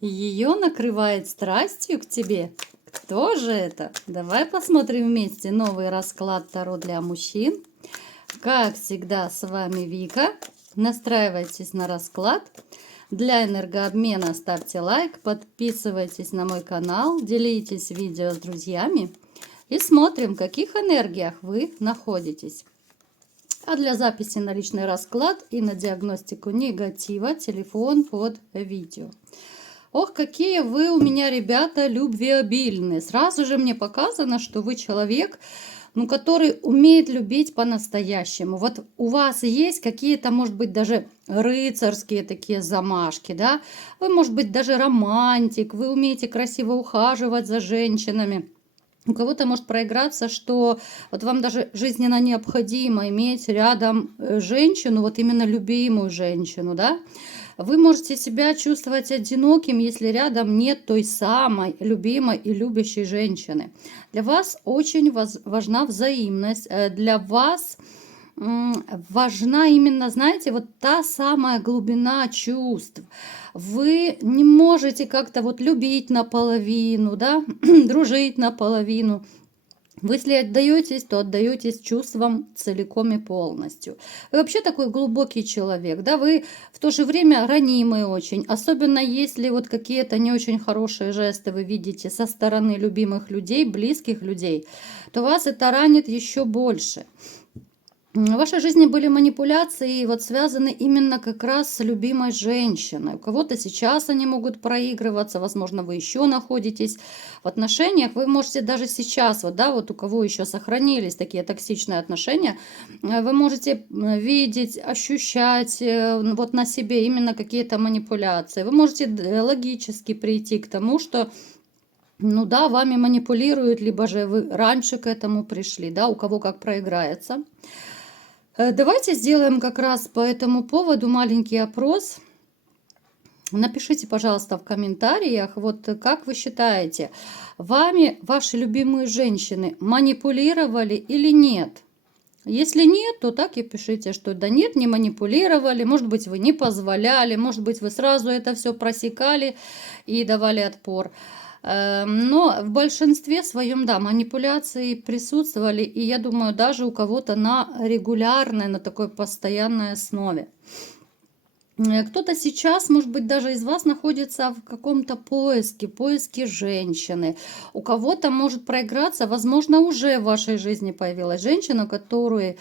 Ее накрывает страстью к тебе. Кто же это? Давай посмотрим вместе новый расклад Таро для мужчин. Как всегда, с вами Вика. Настраивайтесь на расклад. Для энергообмена ставьте лайк, подписывайтесь на мой канал, делитесь видео с друзьями и смотрим, в каких энергиях вы находитесь. А для записи на личный расклад и на диагностику негатива телефон под видео. Ох, какие вы у меня, ребята, любвеобильные. Сразу же мне показано, что вы человек, который умеет любить по-настоящему. Вот у вас есть какие-то, может быть, даже рыцарские такие замашки, да? Вы, может быть, даже романтик, вы умеете красиво ухаживать за женщинами. У кого-то может проиграться, что вот вам даже жизненно необходимо иметь рядом женщину, вот именно любимую женщину, да? Вы можете себя чувствовать одиноким, если рядом нет той самой любимой и любящей женщины. Для вас очень важна взаимность. Для вас важна именно, знаете, вот та самая глубина чувств. Вы не можете как-то вот любить наполовину, да, дружить наполовину. Вы, если отдаетесь, то отдаетесь чувствам целиком и полностью. Вы вообще такой глубокий человек, да, вы в то же время ранимый очень, особенно если вот какие-то не очень хорошие жесты вы видите со стороны любимых людей, близких людей, то вас это ранит еще больше. В вашей жизни были манипуляции, вот связаны именно как раз с любимой женщиной. У кого-то сейчас они могут проигрываться, возможно, вы еще находитесь в отношениях. Вы можете даже сейчас, вот, да, вот у кого еще сохранились такие токсичные отношения, вы можете видеть, ощущать вот на себе именно какие-то манипуляции. Вы можете логически прийти к тому, что ну да, вами манипулируют, либо же вы раньше к этому пришли, да, у кого как проиграется. Давайте сделаем как раз по этому поводу маленький опрос. Напишите, пожалуйста, в комментариях, вот как вы считаете, вами ваши любимые женщины манипулировали или нет? Если нет, то так и пишите, что да нет, не манипулировали, может быть, вы не позволяли, может быть, вы сразу это все просекали и давали отпор. Но в большинстве своем, да, манипуляции присутствовали, и я думаю, даже у кого-то на регулярной, на такой постоянной основе. Кто-то сейчас, может быть, даже из вас находится в каком-то поиске женщины. У кого-то может проиграться, возможно, уже в вашей жизни появилась женщина, которая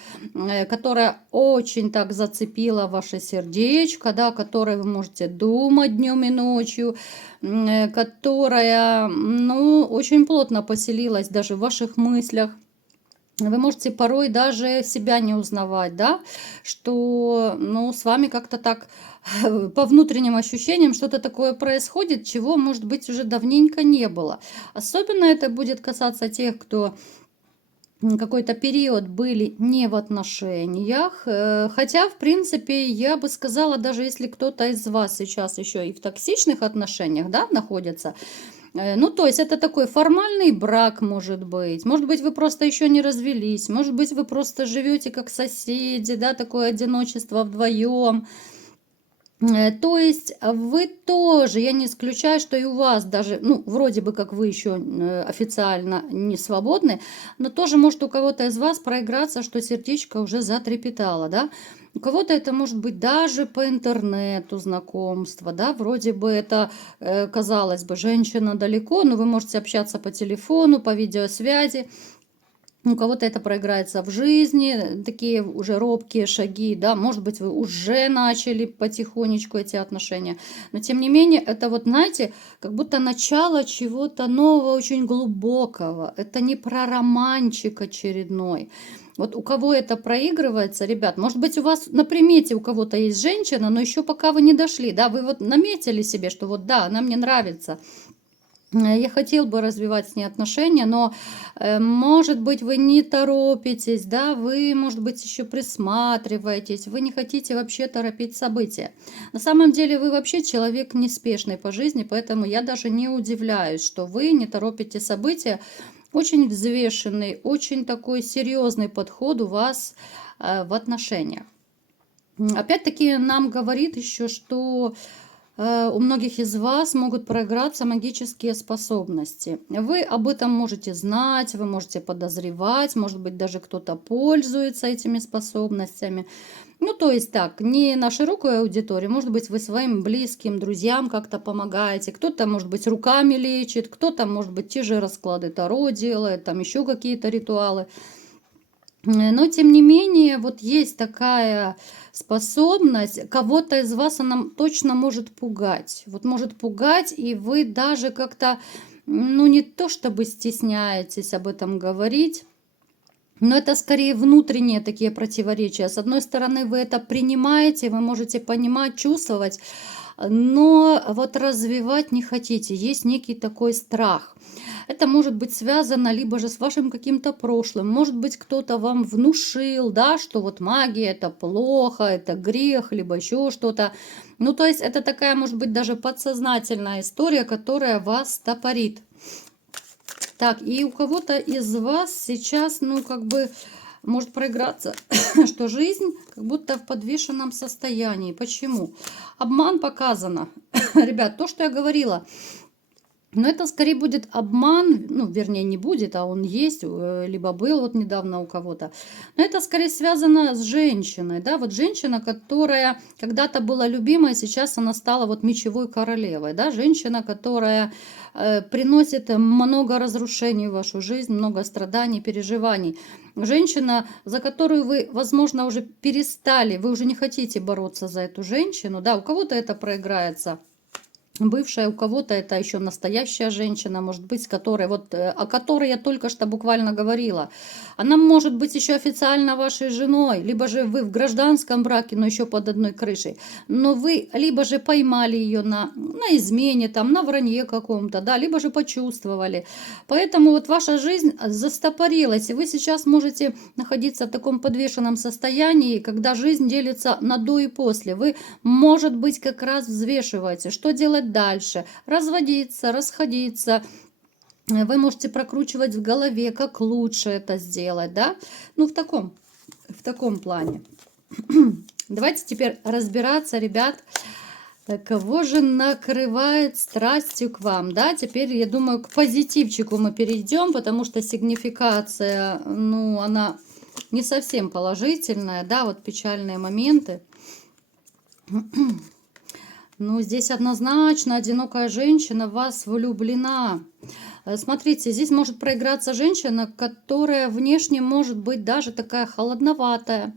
очень так зацепила ваше сердечко, да, о которой вы можете думать днем и ночью, которая, ну, очень плотно поселилась даже в ваших мыслях. Вы можете порой даже себя не узнавать, да, что, ну, с вами как-то так по внутренним ощущениям что-то такое происходит, чего, может быть, уже давненько не было. Особенно это будет касаться тех, кто какой-то период были не в отношениях. Хотя, в принципе, я бы сказала, даже если кто-то из вас сейчас еще и в токсичных отношениях, да, находится, ну, то есть это такой формальный брак, может быть. Может быть, вы просто еще не развелись. Может быть, вы просто живете как соседи, да, такое одиночество вдвоем. То есть вы тоже, я не исключаю, что и у вас даже, ну, вроде бы как вы еще официально не свободны, но тоже может у кого-то из вас проиграться, что сердечко уже затрепетало, да. У кого-то это может быть даже по интернету знакомство, да, вроде бы это, казалось бы, женщина далеко, но вы можете общаться по телефону, по видеосвязи. У кого-то это проиграется в жизни, такие уже робкие шаги, да, может быть, вы уже начали потихонечку эти отношения, но тем не менее, это вот, знаете, как будто начало чего-то нового, очень глубокого, это не про романчик очередной. Вот у кого это проигрывается, ребят, может быть, у вас на примете у кого-то есть женщина, но еще пока вы не дошли, да, вы вот наметили себе, что вот да, она мне нравится, я хотел бы развивать с ней отношения, но, может быть, вы не торопитесь, да, вы, может быть, еще присматриваетесь, вы не хотите вообще торопить события. На самом деле вы вообще человек неспешный по жизни, поэтому я даже не удивляюсь, что вы не торопите события. Очень взвешенный, очень такой серьезный подход у вас в отношениях. Опять-таки нам говорит еще, что у многих из вас могут проиграться магические способности. Вы об этом можете знать, вы можете подозревать, может быть, даже кто-то пользуется этими способностями. Ну, то есть так, не на широкую аудиторию, может быть, вы своим близким, друзьям как-то помогаете, кто-то, может быть, руками лечит, кто-то, может быть, те же расклады Таро делает, там еще какие-то ритуалы. Но, тем не менее, вот есть такая способность, кого-то из вас она точно может пугать. Вот может пугать, и вы даже как-то, ну, не то чтобы стесняетесь об этом говорить, но это скорее внутренние такие противоречия. С одной стороны, вы это принимаете, вы можете понимать, чувствовать, но вот развивать не хотите. Есть некий такой страх. Это может быть связано либо же с вашим каким-то прошлым. Может быть, кто-то вам внушил, да, что вот магия это плохо, это грех, либо еще что-то. Ну, то есть это такая, может быть, даже подсознательная история, которая вас стопорит. Так, и у кого-то из вас сейчас, ну, как бы, может проиграться, что жизнь как будто в подвешенном состоянии. Почему? Обман показано. Ребят, то, что я говорила, но это скорее будет обман, ну, вернее, не будет, а он есть, либо был вот недавно у кого-то. Но это скорее связано с женщиной, да, вот женщина, которая когда-то была любимой, сейчас она стала вот мечевой королевой, да, женщина, которая приносит много разрушений в вашу жизнь, много страданий, переживаний. Женщина, за которую вы, возможно, уже перестали, вы уже не хотите бороться за эту женщину, да, у кого-то это проиграется. Бывшая, у кого-то это еще настоящая женщина, может быть, с которой, вот, о которой я только что буквально говорила. Она может быть еще официально вашей женой, либо же вы в гражданском браке, но еще под одной крышей. Но вы либо же поймали ее на измене, там, на вранье каком-то, да, либо же почувствовали. Поэтому вот ваша жизнь застопорилась, и вы сейчас можете находиться в таком подвешенном состоянии, когда жизнь делится на до и после. Вы, может быть, как раз взвешиваете, что делать дальше, разводиться, расходиться. Вы можете прокручивать в голове, как лучше это сделать, да? Ну, в таком плане. Давайте теперь разбираться, ребят, кого же накрывает страстью к вам, да? Теперь, я думаю, к позитивчику мы перейдем, потому что сигнификация, ну, она не совсем положительная, да, вот печальные моменты. Ну, здесь однозначно одинокая женщина в вас влюблена. Смотрите, здесь может проиграться женщина, которая внешне может быть даже такая холодноватая.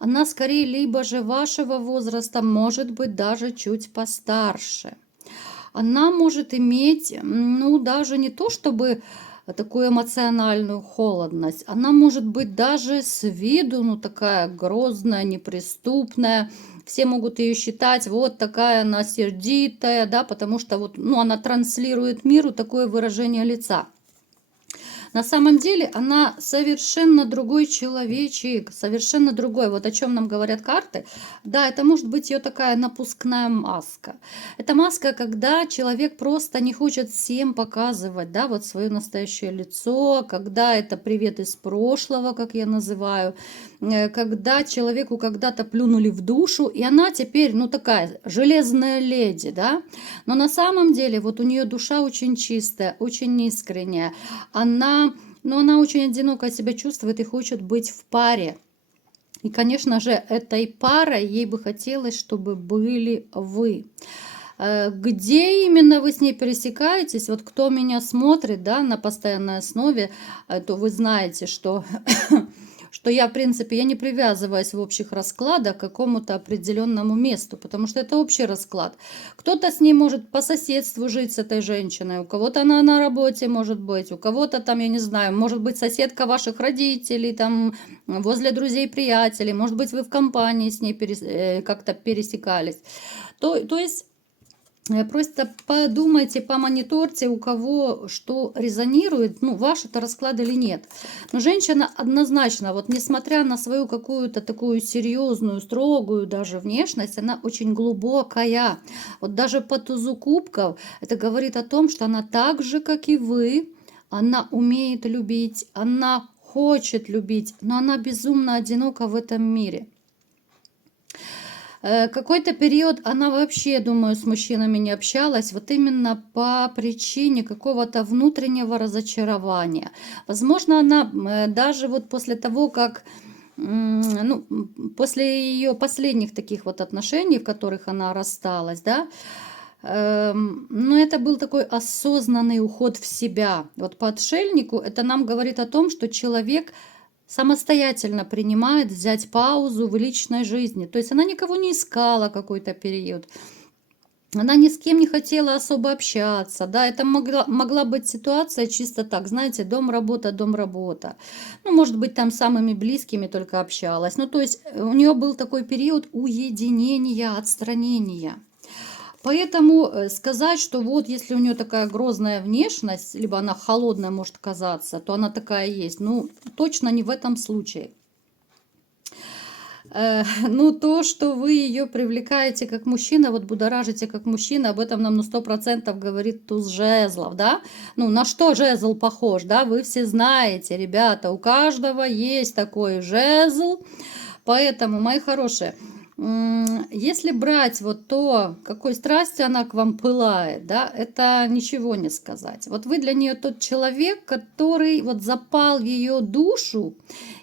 Она скорее либо же вашего возраста, может быть даже чуть постарше. Она может иметь, ну, даже не то чтобы такую эмоциональную холодность. Она может быть даже с виду, ну, такая грозная, неприступная. Все могут ее считать, вот такая она сердитая, да, потому что вот, ну, она транслирует миру такое выражение лица. На самом деле она совершенно другой человечек, совершенно другой. Вот о чем нам говорят карты. Да, это может быть ее такая напускная маска. Это маска, когда человек просто не хочет всем показывать, да, вот свое настоящее лицо, когда это привет из прошлого, как я называю, когда человеку когда-то плюнули в душу, и она теперь, ну, такая железная леди, да. Но на самом деле вот у нее душа очень чистая, очень искренняя. Но она очень одиноко себя чувствует и хочет быть в паре. И, конечно же, этой парой ей бы хотелось, чтобы были вы. Где именно вы с ней пересекаетесь? Вот кто меня смотрит, да, на постоянной основе, то вы знаете, что что я, в принципе, я не привязываюсь в общих раскладах к какому-то определенному месту, потому что это общий расклад. Кто-то с ней может по соседству жить с этой женщиной, у кого-то она на работе может быть, у кого-то там, я не знаю, может быть соседка ваших родителей, там возле друзей, приятелей, может быть вы в компании с ней как-то пересекались. То есть просто подумайте, помониторьте, у кого что резонирует, ну, ваш это расклад или нет. Но женщина однозначно, вот несмотря на свою какую-то такую серьезную, строгую даже внешность, она очень глубокая. Вот даже по тузу кубков это говорит о том, что она так же, как и вы, она умеет любить, она хочет любить, но она безумно одинока в этом мире. Какой-то период она вообще, я думаю, с мужчинами не общалась, вот именно по причине какого-то внутреннего разочарования. Возможно, она даже вот после того, как, ну, после ее последних таких вот отношений, в которых она рассталась, да, но это был такой осознанный уход в себя. Вот по отшельнику это нам говорит о том, что человек самостоятельно принимает взять паузу в личной жизни. То есть она никого не искала какой-то период. Она ни с кем не хотела особо общаться, да, это могла быть ситуация чисто так, знаете, дом, работа, дом, работа. Ну, может быть, там с самыми близкими только общалась. Ну, то есть у нее был такой период уединения, отстранения. Поэтому сказать, что вот если у нее такая грозная внешность, либо она холодная может казаться, то она такая есть, ну, точно не в этом случае. Ну, то, что вы ее привлекаете как мужчина, вот будоражите как мужчина, об этом нам на 100% говорит туз жезлов, да? Ну, на что жезл похож, да? Вы все знаете, ребята, у каждого есть такой жезл. Поэтому, мои хорошие, если брать вот то, какой страстью она к вам пылает, да, это ничего не сказать. Вот вы для нее тот человек, который вот запал в ее душу,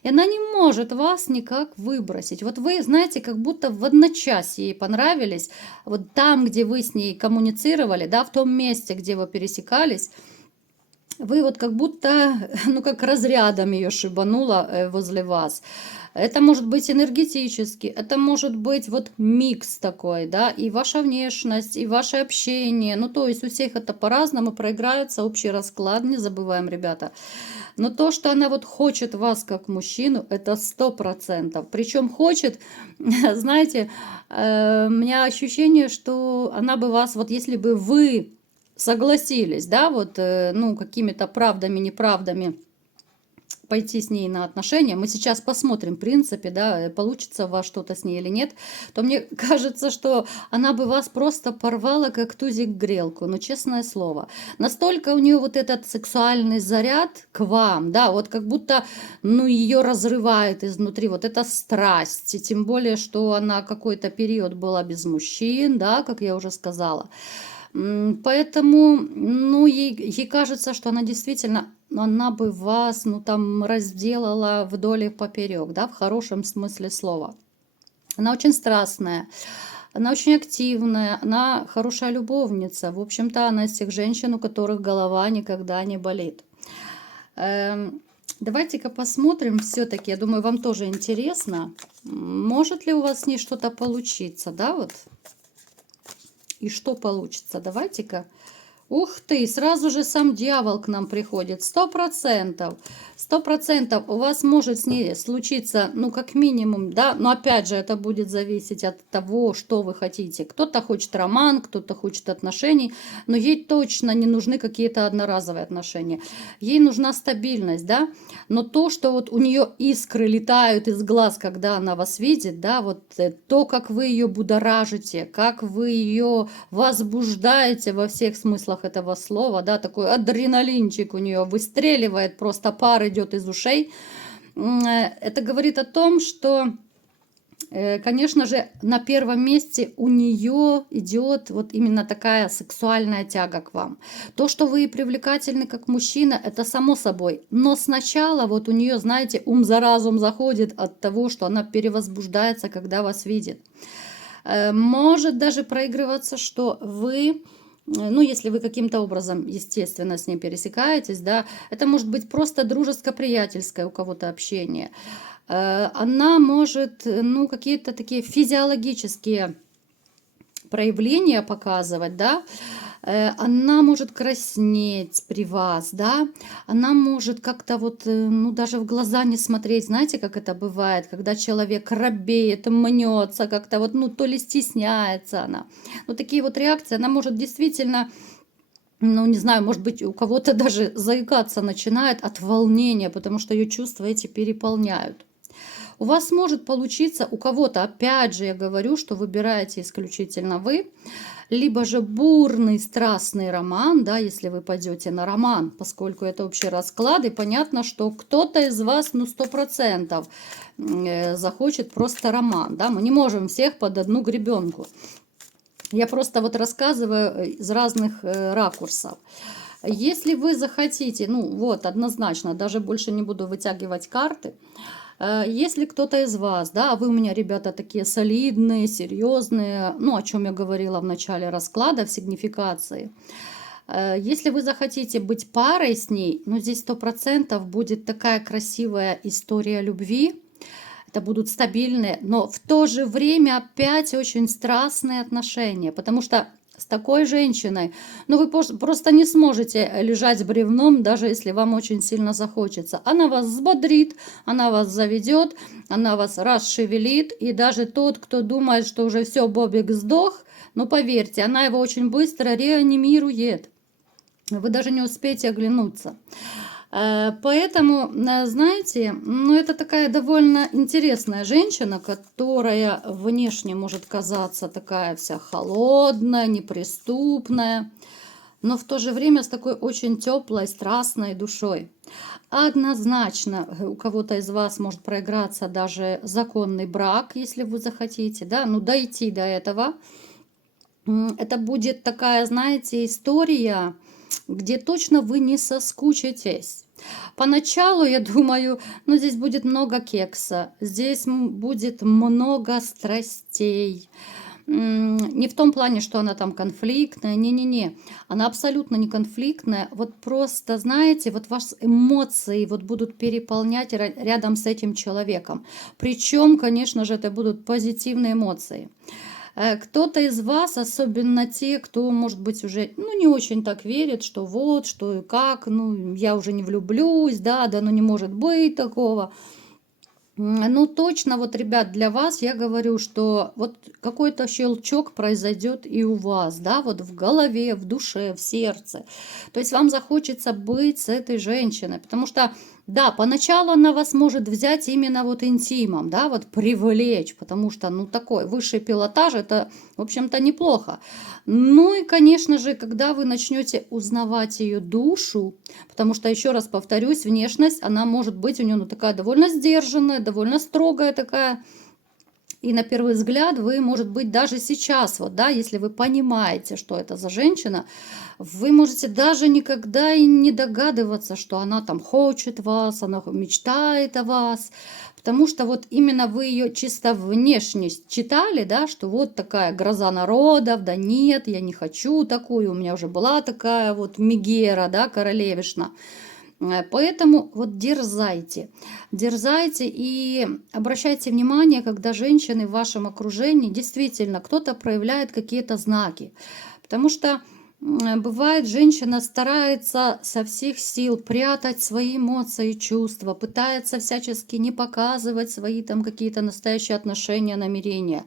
и она не может вас никак выбросить. Вот вы, знаете, как будто в одночасье ей понравились, вот там, где вы с ней коммуницировали, да, в том месте, где вы пересекались, вы вот как будто, ну, как разрядом ее шибануло возле вас. Это может быть энергетически, это может быть вот микс такой, да, и ваша внешность, и ваше общение. Ну, то есть у всех это по-разному проиграется, общий расклад, не забываем, ребята. Но то, что она вот хочет вас как мужчину, это 100%. Причем хочет, знаете, у меня ощущение, что она бы вас, вот если бы вы согласились, да, вот, ну, какими-то правдами, неправдами пойти с ней на отношения, мы сейчас посмотрим, в принципе, да, получится у вас что-то с ней или нет, то мне кажется, что она бы вас просто порвала, как тузик грелку, ну, честное слово. Настолько у нее вот этот сексуальный заряд к вам, да, вот как будто, ну, ее разрывает изнутри, вот эта страсть, и тем более, что она какой-то период была без мужчин, да, как я уже сказала. Поэтому, ну, ей кажется, что она действительно, она бы вас, ну, там, разделала вдоль и поперек, да, в хорошем смысле слова. Она очень страстная, она очень активная, она хорошая любовница. В общем-то, она из тех женщин, у которых голова никогда не болит. Давайте-ка посмотрим все-таки, я думаю, вам тоже интересно, может ли у вас с ней что-то получиться, да, вот. И что получится? Давайте-ка. Ух ты, сразу же сам дьявол к нам приходит. 100%. 100% у вас может с ней случиться, ну, как минимум, да, но опять же, это будет зависеть от того, что вы хотите. Кто-то хочет роман, кто-то хочет отношений, но ей точно не нужны какие-то одноразовые отношения. Ей нужна стабильность, да, но то, что вот у нее искры летают из глаз, когда она вас видит, да, вот то, как вы ее будоражите, как вы ее возбуждаете во всех смыслах этого слова, да, такой адреналинчик у нее выстреливает, просто пар идет из ушей. Это говорит о том, что, конечно же, на первом месте у нее идет вот именно такая сексуальная тяга к вам. То, что вы привлекательны как мужчина, это само собой. Но сначала вот у нее, знаете, ум за разум заходит от того, что она перевозбуждается, когда вас видит. Может даже проигрываться, что вы, ну, если вы каким-то образом, естественно, с ней пересекаетесь, да, это может быть просто дружеско-приятельское у кого-то общение. Она может, ну, какие-то такие физиологические проявления показывать, да, она может краснеть при вас, да, она может как-то вот, ну, даже в глаза не смотреть, знаете, как это бывает, когда человек робеет, мнется, как-то вот, ну, то ли стесняется она. Вот такие вот реакции, она может действительно, ну, не знаю, может быть, у кого-то даже заикаться начинает от волнения, потому что ее чувства эти переполняют. У вас может получиться, у кого-то, опять же, я говорю, что выбираете исключительно вы, либо же бурный страстный роман, да, если вы пойдете на роман, поскольку это общий расклад, и понятно, что кто-то из вас, ну, 100% захочет просто роман, да, мы не можем всех под одну гребенку. Я просто вот рассказываю из разных ракурсов. Если вы захотите, ну вот, однозначно, даже больше не буду вытягивать карты, если кто-то из вас, да, а вы у меня, ребята, такие солидные, серьезные, ну, о чем я говорила в начале расклада, в сигнификации. Если вы захотите быть парой с ней, ну, здесь 100% будет такая красивая история любви. Это будут стабильные, но в то же время опять очень страстные отношения, потому что с такой женщиной, ну вы просто не сможете лежать бревном, даже если вам очень сильно захочется. Она вас взбодрит, она вас заведет, она вас расшевелит, и даже тот, кто думает, что уже все, Бобик сдох, ну поверьте, она его очень быстро реанимирует. Вы даже не успеете оглянуться. Поэтому, знаете, ну это такая довольно интересная женщина, которая внешне может казаться такая вся холодная, неприступная, но в то же время с такой очень теплой, страстной душой. Однозначно у кого-то из вас может проиграться даже законный брак, если вы захотите, да, ну дойти до этого. Это будет такая, знаете, история, где точно вы не соскучитесь. Поначалу, я думаю, ну здесь будет много кекса, здесь будет много страстей. Не в том плане, что она там конфликтная, не-не-не, она абсолютно не конфликтная, вот просто, знаете, вот ваши эмоции вот будут переполнять рядом с этим человеком. Причем, конечно же, это будут позитивные эмоции. Кто-то из вас, особенно те, кто, может быть, уже ну, не очень так верит, что вот, что и как, ну, я уже не влюблюсь, да, ну не может быть такого. Ну, точно, вот, ребят, для вас я говорю, что вот какой-то щелчок произойдет и у вас, да, вот в голове, в душе, в сердце. То есть вам захочется быть с этой женщиной, потому что, да, поначалу она вас может взять именно вот интимом, да, вот привлечь, потому что, ну, такой высший пилотаж, это, в общем-то, неплохо. Ну и, конечно же, когда вы начнете узнавать ее душу, потому что, еще раз повторюсь, внешность, она может быть у нее ну, такая довольно сдержанная, довольно строгая такая. И на первый взгляд вы, может быть, даже сейчас, вот, да, если вы понимаете, что это за женщина, вы можете даже никогда и не догадываться, что она там хочет вас, она мечтает о вас. Потому что вот именно вы ее чисто внешность читали, да, что вот такая гроза народов, да нет, я не хочу такую, у меня уже была такая вот Мегера, да, королевишна. Поэтому вот дерзайте, дерзайте и обращайте внимание, когда женщины в вашем окружении действительно кто-то проявляет какие-то знаки. Потому что бывает, женщина старается со всех сил прятать свои эмоции и чувства, пытается всячески не показывать свои там какие-то настоящие отношения, намерения.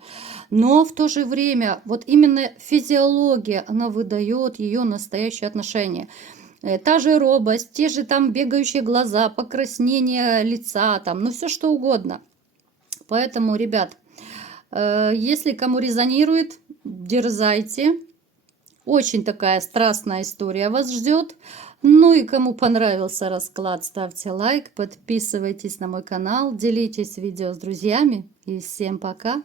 Но в то же время вот именно физиология, она выдает ее настоящие отношения. Та же робость, те же там бегающие глаза, покраснение лица, там, ну все что угодно. Поэтому, ребят, если кому резонирует, дерзайте. Очень такая страстная история вас ждет. Ну и кому понравился расклад, ставьте лайк, подписывайтесь на мой канал, делитесь видео с друзьями. И всем пока!